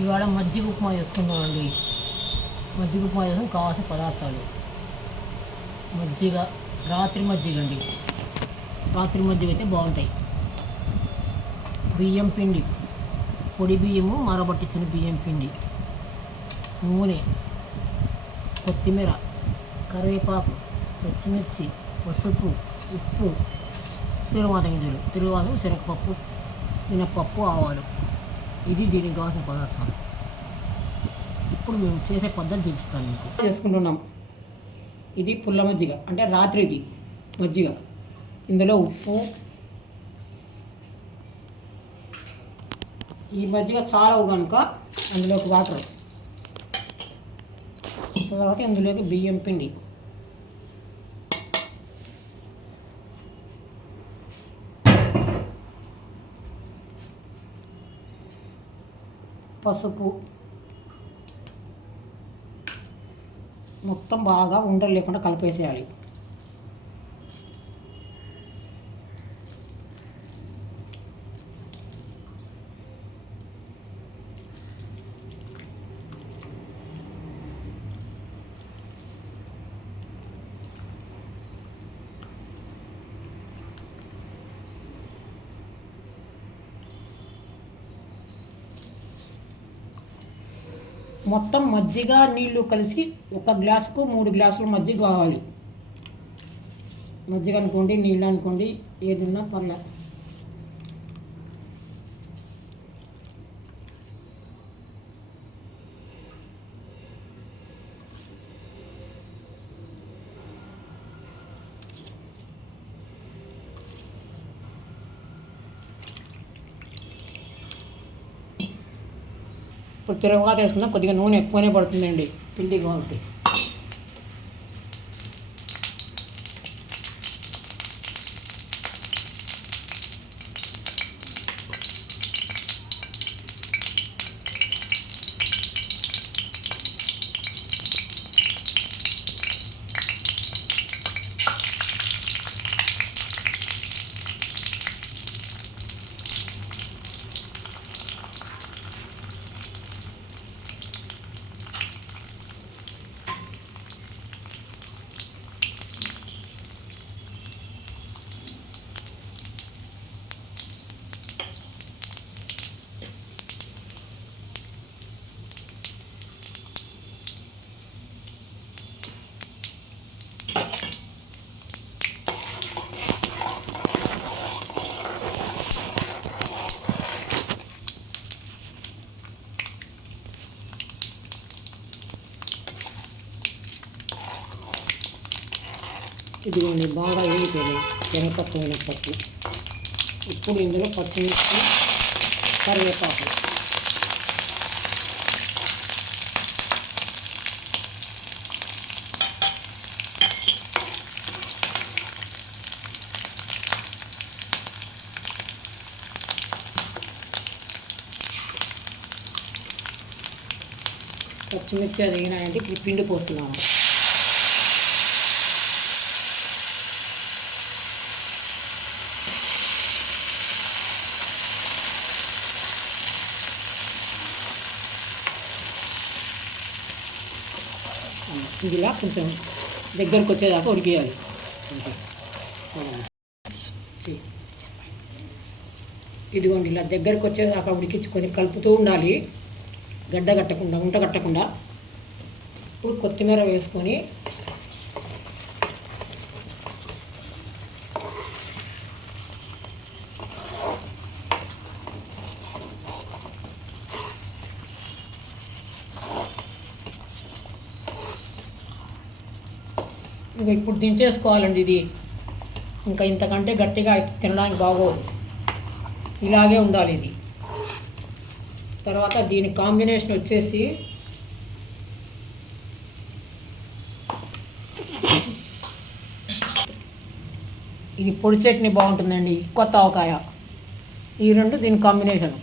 ఇవాళ మజ్జిగ ఉప్మా చేసుకుందామండి. మజ్జిగ ఉప్మా చేసుకుని కావాల్సిన పదార్థాలు: మజ్జిగ, రాత్రి మజ్జిగ అండి. రాత్రి మజ్జిగ అయితే బాగుంటాయి. బియ్యం పిండి, పొడి బియ్యము, మరబట్టించిన బియ్యం పిండి, నూనె, కొత్తిమీర, కరివేపాకు, పచ్చిమిర్చి, పసుపు, ఉప్పు, తిరువాత గింజలు, తిరువాత, శనగపప్పు, మినప్పప్పు, ఆవాలు. ఇది దీనికి కావాల్సిన పదార్థాలు. ఇప్పుడు మేము చేసే పద్ధతి చూపిస్తాను మీకు. చేసుకుంటున్నాం. ఇది పుల్ల మజ్జిగ, అంటే రాత్రిది మజ్జిగ. ఇందులో ఉప్పు, ఈ మజ్జిగ చాలవు కనుక అందులోకి వాటర్, తర్వాత ఇందులోకి బియ్యం పిండి, పసుపు, మొత్తం బాగా ఉండలు లేకుండా కలిపేసేయాలి. మొత్తం మజ్జిగ నీళ్ళు కలిసి 1 గ్లాసుకు 3 గ్లాసులు మజ్జిగ కావాలి. మజ్జిగ అనుకోండి, నీళ్ళు అనుకోండి, ఏది ఉన్నా పర్లేదు. ఇప్పుడు తిరగగా వేసుకుందాం. కొద్దిగా నూనె ఎక్కువనే పడుతుందండి పిండి కాబట్టి. ఇదిగోండి, బాగా వేగిపోయాయి శనగపప్పు, మినప్పప్పు. ఇప్పుడు ఇందులో పచ్చిమిర్చి, కరివేపాకు, పచ్చిమిర్చి అది వేగినాయంటే ఇప్పుడు పిండి పోస్తున్నాము. ఇదిలా కొంచెం దగ్గరకు వచ్చేదాకా ఉడికేయాలి. ఇదిగోండి, ఇలా దగ్గరకు వచ్చేదాకా ఉడికించుకొని కలుపుతూ ఉండాలి, గడ్డ కట్టకుండా, ఉంట కట్టకుండా. ఇప్పుడు కొత్తిమీర వేసుకొని ఇంకా ఇప్పుడు దించేసుకోవాలండి. ఇది ఇంకా ఇంతకంటే గట్టిగా తినడానికి బాగోదు, ఇలాగే ఉండాలి ఇది. తర్వాత దీని కాంబినేషన్ వచ్చేసి ఇది పొడి చట్నీ బాగుంటుందండి, కొత్త ఆవకాయ, ఈ రెండు దీని కాంబినేషన్.